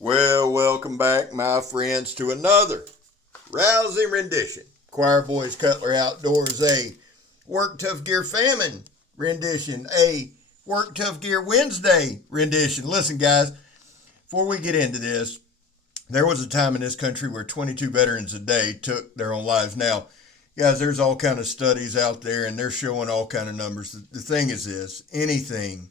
Well, welcome back, my friends, to another rousing rendition. Choir Boys Cutler Outdoors, a Work Tough Gear Famine rendition, a Work Tough Gear Wednesday rendition. Listen, guys, before we get into this, there was a time in this country where 22 veterans a day took their own lives. Now, guys, there's all kind of studies out there, and they're showing all kind of numbers. The thing is this, anything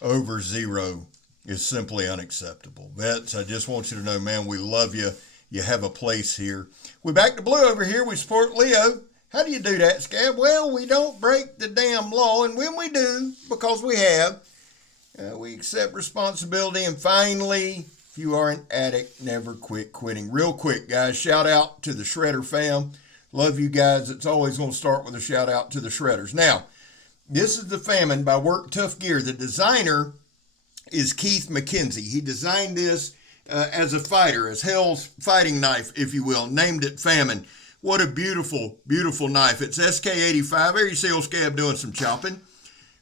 over zero is simply unacceptable. Vets, I just want you to know, man, we love you. You have a place here. We're back to blue over here. We support Leo. How do you do that, Scab? Well, we don't break the damn law, and when we do, because we have, we accept responsibility. And finally, if you are an addict, never quit quitting. Real quick, guys, shout out to the Shredder fam. Love you guys. It's always going to start with a shout out to the Shredders. Now, this is the Famine by Work Tough Gear. The designer is Keith McKenzie. He designed this as a fighter, as hell's fighting knife, if you will, named it Famine. What a beautiful, beautiful knife. It's SK85. There you see old Scab doing some chopping.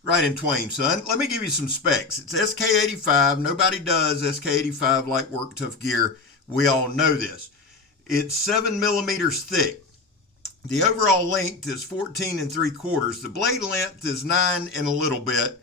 Right in twain, son. Let me give you some specs. It's SK85. Nobody does SK85 like Work Tough Gear. We all know this. It's 7 millimeters thick. The overall length is 14 3/4. The blade length is 9 and a little bit.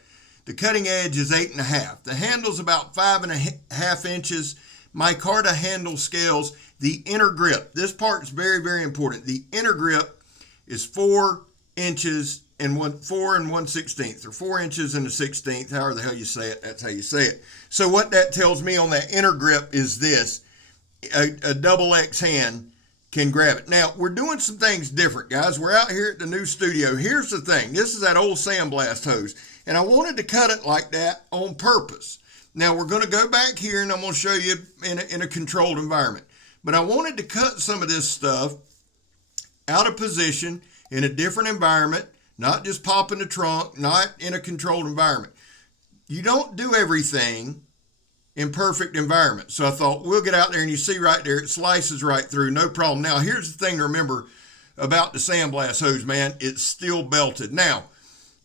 The cutting edge is 8 1/2. The handle's about 5 1/2 inches. Micarta handle scales. The inner grip. This part's very, very important. The inner grip is 4 inches and 4 1/16, or 4 inches and a 16th. However the hell you say it, that's how you say it. So what that tells me on that inner grip is this: a double X hand can grab it. Now, we're doing some things different, guys. We're out here at the new studio. Here's the thing. This is that old sandblast hose, and I wanted to cut it like that on purpose. Now, we're going to go back here, and I'm going to show you in a controlled environment. But I wanted to cut some of this stuff out of position in a different environment, not just pop in the trunk, not in a controlled environment. You don't do everything in perfect environment. So I thought, we'll get out there, and you see right there, it slices right through, no problem. Now, here's the thing to remember about the sandblast hose, man. It's still belted. Now,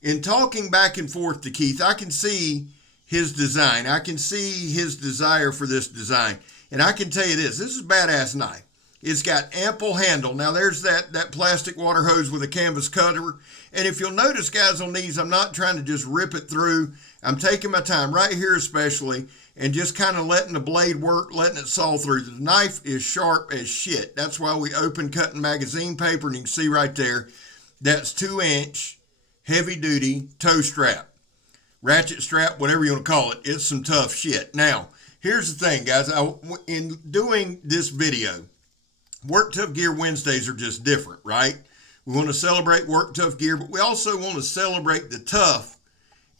in talking back and forth to Keith, I can see his design. I can see his desire for this design. And I can tell you this is a badass knife. It's got ample handle. Now, there's that plastic water hose with a canvas cutter. And if you'll notice, guys, on these, I'm not trying to just rip it through. I'm taking my time right here especially, and just kind of letting the blade work, letting it saw through. The knife is sharp as shit. That's why we open cutting magazine paper, and you can see right there, that's 2-inch heavy-duty toe strap, ratchet strap, whatever you want to call it. It's some tough shit. Now, here's the thing, guys. In doing this video, Work Tough Gear Wednesdays are just different, right? We want to celebrate Work Tough Gear, but we also want to celebrate the tough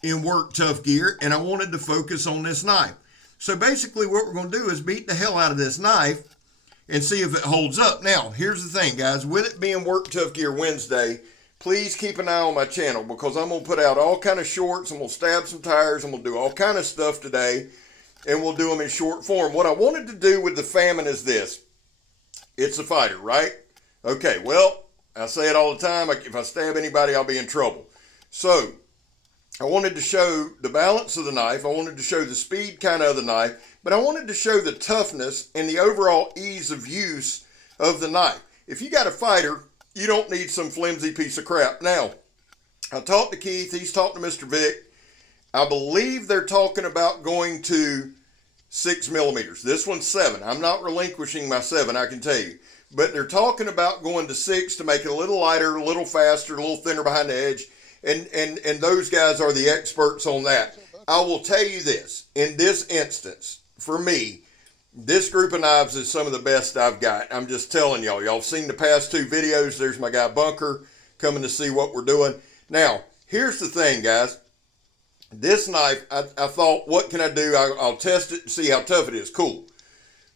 in Work Tough Gear, and I wanted to focus on this knife. So basically what we're going to do is beat the hell out of this knife and see if it holds up. Now, here's the thing, guys. With it being Work Tough Gear Wednesday, please keep an eye on my channel, because I'm going to put out all kind of shorts. I'm going to stab some tires. I'm going to do all kind of stuff today, and we'll do them in short form. What I wanted to do with the Famine is this. It's a fighter, right? Okay, well, I say it all the time. If I stab anybody, I'll be in trouble. So I wanted to show the balance of the knife. I wanted to show the speed kind of the knife, but I wanted to show the toughness and the overall ease of use of the knife. If you got a fighter, you don't need some flimsy piece of crap. Now, I talked to Keith. He's talked to Mr. Vic. I believe they're talking about going to 6 millimeters. This one's 7. I'm not relinquishing my 7, I can tell you. But they're talking about going to 6 to make it a little lighter, a little faster, a little thinner behind the edge. And those guys are the experts on that. I will tell you this. In this instance, for me, this group of knives is some of the best I've got. I'm just telling y'all. Y'all have seen the past 2 videos. There's my guy Bunker coming to see what we're doing. Now, here's the thing, guys. This knife, I thought, what can I do? I'll test it and see how tough it is. Cool.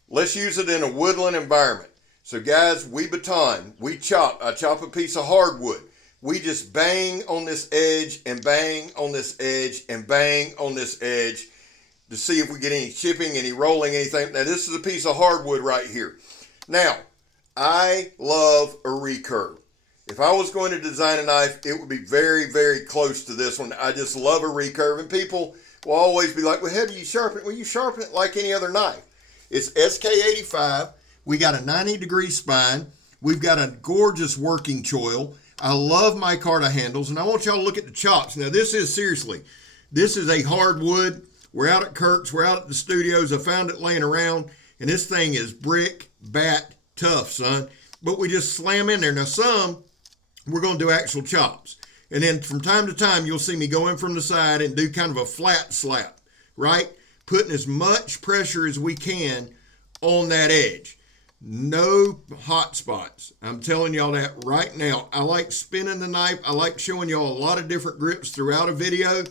Let's use it in a woodland environment. So, guys, we baton. We chop. I chop a piece of hardwood. We just bang on this edge and bang on this edge and bang on this edge to see if we get any chipping, any rolling, anything. Now, this is a piece of hardwood right here. Now, I love a recurve. If I was going to design a knife, it would be very, very close to this one. I just love a recurve. And people will always be like, well, how do you sharpen it? Well, you sharpen it like any other knife. It's SK85. We got a 90-degree spine. We've got a gorgeous working choil. I love micarta handles, and I want y'all to look at the chops. Now, this is seriously, this is a hardwood. We're out at KIRKS. We're out at the studios. I found it laying around, and this thing is brick, bat, tough, son. But we just slam in there. Now, some, we're going to do actual chops. And then from time to time, you'll see me go in from the side and do kind of a flat slap, right? Putting as much pressure as we can on that edge. No hot spots. I'm telling y'all that right now. I like spinning the knife. I like showing y'all a lot of different grips throughout a video.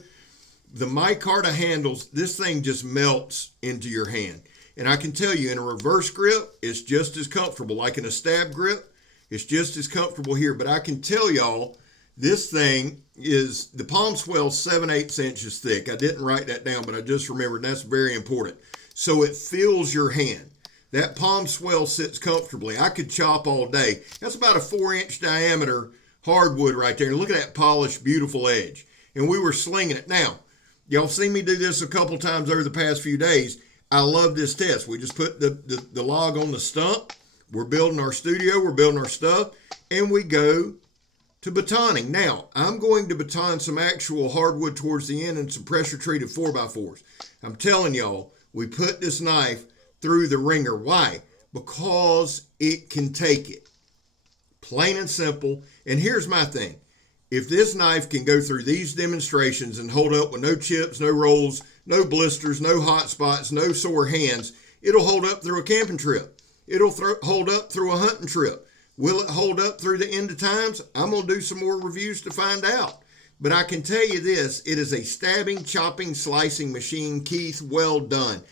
The micarta handles, this thing just melts into your hand. And I can tell you, in a reverse grip, it's just as comfortable. Like in a stab grip, it's just as comfortable here. But I can tell y'all, this thing is, the palm swell 7/8 inches thick. I didn't write that down, but I just remembered that's very important. So it fills your hand. That palm swell sits comfortably. I could chop all day. That's about a 4-inch diameter hardwood right there. And look at that polished, beautiful edge. And we were slinging it. Now, y'all seen me do this a couple times over the past few days. I love this test. We just put the log on the stump. We're building our studio. We're building our stuff. And we go to batoning. Now, I'm going to baton some actual hardwood towards the end and some pressure-treated 4x4s. I'm telling y'all, we put this knife through the ringer. Why? Because it can take it. Plain and simple. And here's my thing. If this knife can go through these demonstrations and hold up with no chips, no rolls, no blisters, no hot spots, no sore hands, it'll hold up through a camping trip. It'll hold up through a hunting trip. Will it hold up through the end of times? I'm going to do some more reviews to find out. But I can tell you this, it is a stabbing, chopping, slicing machine. Keith, well done.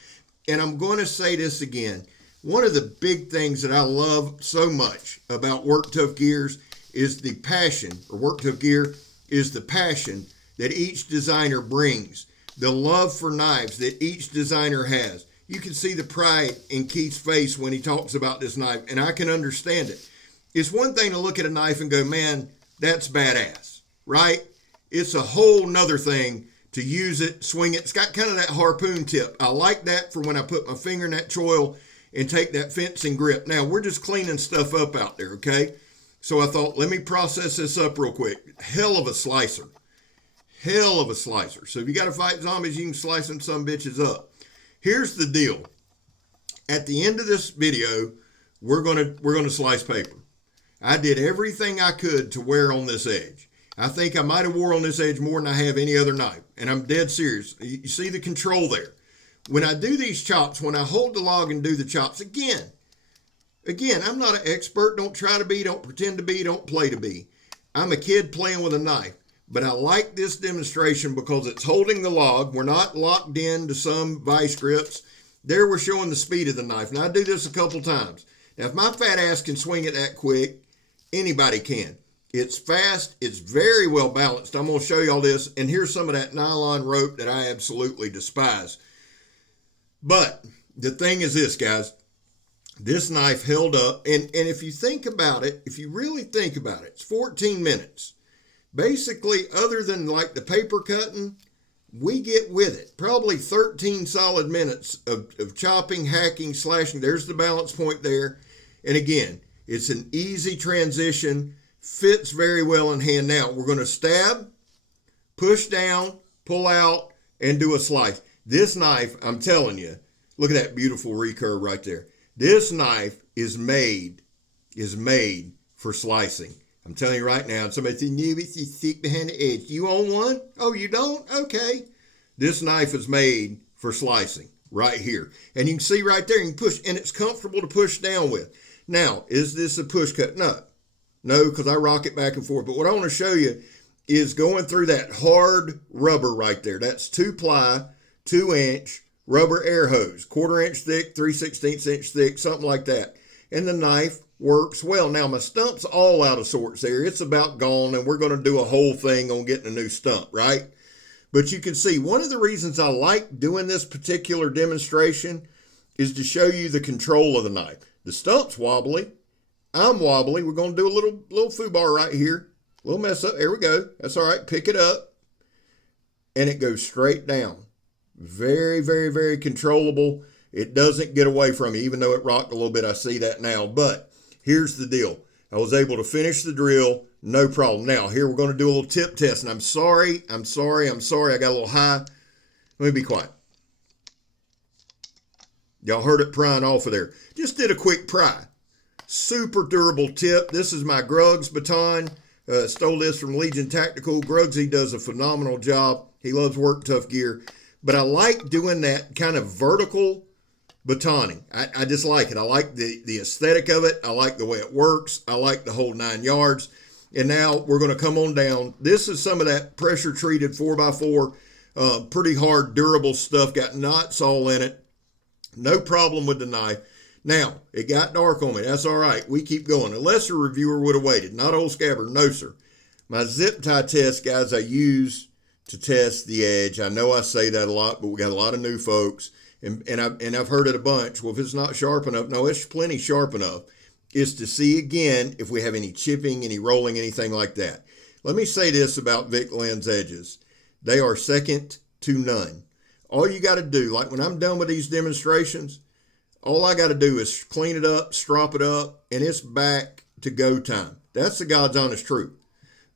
And I'm going to say this again. One of the big things that I love so much about Work Tuff Gears is the passion, or Work Tuff Gear is the passion that each designer brings. The love for knives that each designer has. You can see the pride in Keith's face when he talks about this knife, and I can understand it. It's one thing to look at a knife and go, man, that's badass, right? It's a whole nother thing to use it, swing it. It's got kind of that harpoon tip. I like that for when I put my finger in that choil and take that fencing grip. Now, we're just cleaning stuff up out there, okay? So I thought, let me process this up real quick. Hell of a slicer. Hell of a slicer. So if you got to fight zombies, you can slice them some bitches up. Here's the deal. At the end of this video, we're gonna slice paper. I did everything I could to wear on this edge. I think I might have wore on this edge more than I have any other knife. And I'm dead serious. You see the control there. When I do these chops, when I hold the log and do the chops, again, I'm not an expert. Don't try to be, don't pretend to be, don't play to be. I'm a kid playing with a knife. But I like this demonstration because it's holding the log. We're not locked in to some vice grips. There we're showing the speed of the knife. Now I do this a couple times. Now if my fat ass can swing it that quick, anybody can. It's fast. It's very well balanced. I'm going to show you all this. And here's some of that nylon rope that I absolutely despise. But the thing is this, guys. This knife held up. And if you think about it, if you really think about it, it's 14 minutes. Basically, other than like the paper cutting, we get with it. Probably 13 solid minutes of chopping, hacking, slashing. There's the balance point there. And again, it's an easy transition. Fits very well in hand. Now, we're going to stab, push down, pull out, and do a slice. This knife, I'm telling you, look at that beautiful recurve right there. This knife is made for slicing. I'm telling you right now, somebody said, no, it's just thick behind the edge. You own one? Oh, you don't? Okay. This knife is made for slicing right here. And you can see right there, you can push, and it's comfortable to push down with. Now, is this a push cut? No, because I rock it back and forth. But what I want to show you is going through that hard rubber right there. That's 2-ply, 2-inch rubber air hose, 1/4 inch thick, 3/16 inch thick, something like that. And the knife works well. Now, my stump's all out of sorts there. It's about gone, and we're going to do a whole thing on getting a new stump, right? But you can see one of the reasons I like doing this particular demonstration is to show you the control of the knife. The stump's wobbly. I'm wobbly. We're going to do a little foobar right here. A little mess up. There we go. That's all right. Pick it up. And it goes straight down. Very, very, very controllable. It doesn't get away from you, even though it rocked a little bit. I see that now. But here's the deal. I was able to finish the drill, no problem. Now, here we're going to do a little tip test. And I'm sorry. I got a little high. Let me be quiet. Y'all heard it prying off of there. Just did a quick pry. Super durable tip. This is my Grugs baton. Stole this from Legion Tactical. Grugsy does a phenomenal job. He loves Work Tough gear. But I like doing that kind of vertical batoning. I just like it. I like the aesthetic of it. I like the way it works. I like the whole 9 yards. And now we're going to come on down. This is some of that pressure treated 4x4, pretty hard, durable stuff. Got knots all in it. No problem with the knife. Now, it got dark on me. That's all right. We keep going. A lesser reviewer would have waited. Not old Scabber. No, sir. My zip tie test, guys, I use to test the edge. I know I say that a lot, but we got a lot of new folks. And I've heard it a bunch. Well, if it's not sharp enough, no, it's plenty sharp enough. Is to see again if we have any chipping, any rolling, anything like that. Let me say this about Vic Lynn's edges. They are second to none. All you got to do, like when I'm done with these demonstrations, all I got to do is clean it up, strop it up, and it's back to go time. That's the God's honest truth.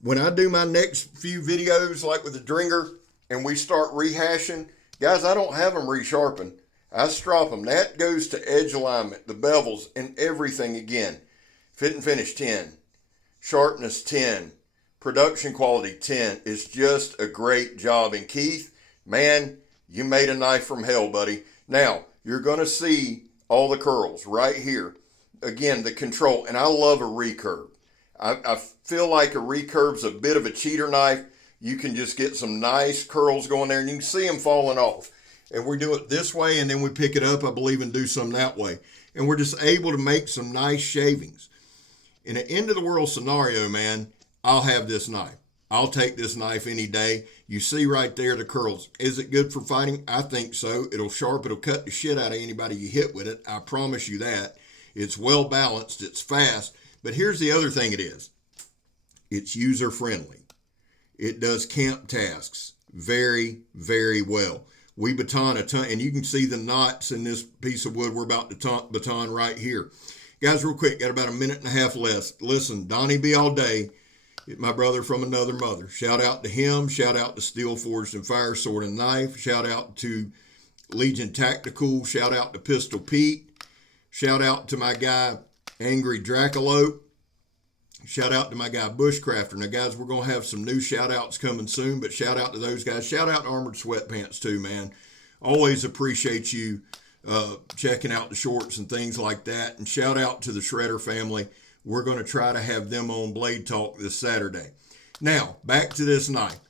When I do my next few videos, like with the Dringer, and we start rehashing, guys, I don't have them resharpened. I strop them. That goes to edge alignment, the bevels, and everything again. Fit and finish 10. Sharpness 10. Production quality 10. It's just a great job. And Keith, man, you made a knife from hell, buddy. Now, you're going to see all the curls right here. Again, the control. And I love a recurve. I feel like a recurve's a bit of a cheater knife. You can just get some nice curls going there, and you can see them falling off. And we do it this way, and then we pick it up, I believe, and do some that way. And we're just able to make some nice shavings. In an end-of-the-world scenario, man, I'll have this knife. I'll take this knife any day. You see right there the curls. Is it good for fighting? I think so. It'll sharp. It'll cut the shit out of anybody you hit with it. I promise you that. It's well-balanced. It's fast. But here's the other thing it is. It's user-friendly. It does camp tasks very, very well. We baton a ton, and you can see the knots in this piece of wood we're about to baton right here. Guys, real quick, got about a minute and a half left. Listen, Donnie B All-day, my brother from another mother. Shout out to him. Shout out to Steel Forged and Fire Sword and Knife. Shout out to Legion Tacticool. Shout out to Pistol Pete. Shout out to my guy, Angry Dracolope. Shout out to my guy, Bushcrafter. Now, guys, we're going to have some new shout-outs coming soon, but shout out to those guys. Shout out to Armored Sweatpants, too, man. Always appreciate you checking out the shorts and things like that. And shout out to the Shredder family. We're going to try to have them on Blade Talk this Saturday. Now, back to this knife.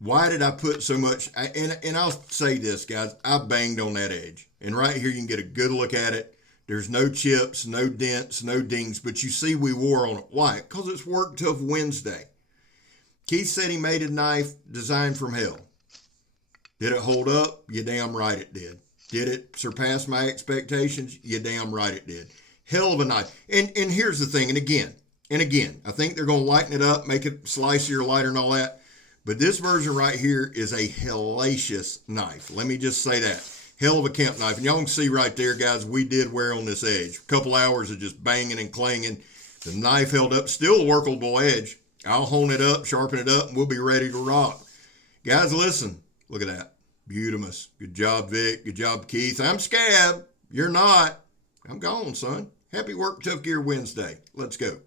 Why did I put so much? And I'll say this, guys. I banged on that edge. And right here, you can get a good look at it. There's no chips, no dents, no dings, but you see we wore on it. Why? Because it's Work Tough Wednesday. Keith said he made a knife designed from hell. Did it hold up? You damn right it did. Did it surpass my expectations? You damn right it did. Hell of a knife. And here's the thing, and again, I think they're going to lighten it up, make it slicier, lighter, and all that. But this version right here is a hellacious knife. Let me just say that. Hell of a camp knife. And y'all can see right there, guys, we did wear on this edge. A couple hours of just banging and clanging. The knife held up. Still a workable edge. I'll hone it up, sharpen it up, and we'll be ready to rock. Guys, listen. Look at that. Beautimous. Good job, Vic. Good job, Keith. I'm Scab. You're not. I'm gone, son. Happy Work Tough Gear Wednesday. Let's go.